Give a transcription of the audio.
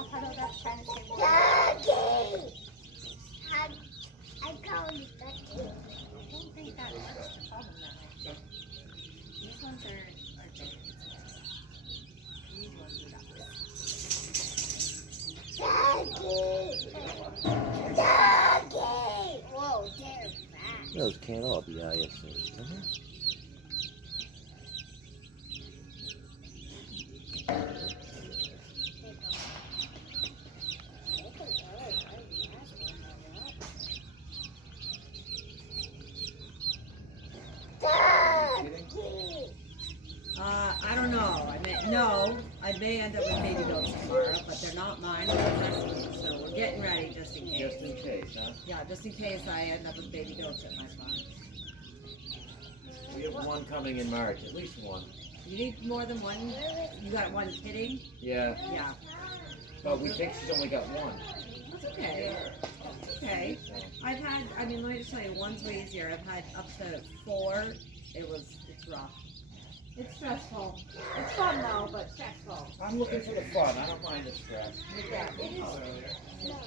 Doggy! I call you Doggy. I don't think that works to call them that way. These ones are chickens. These ones are ducks. Doggy! Doggy! Whoa, they're fast. Those can't all be ISAs, can they? I don't know. I may end up with baby goats tomorrow, but they're not mine. They're this week, so we're getting ready just in case. Just in case, huh? Yeah, just in case I end up with baby goats at my farm. We have one coming in March, at least one. You need more than one? You got one kidding? Yeah, Yeah. but we think she's only got one. That's okay. That's okay. I've had, let me just tell you, one's way easier. I've had up to 4. It's rough. It's stressful. It's fun though, but stressful. I'm looking for the fun. I don't mind the stress. Yeah, it is.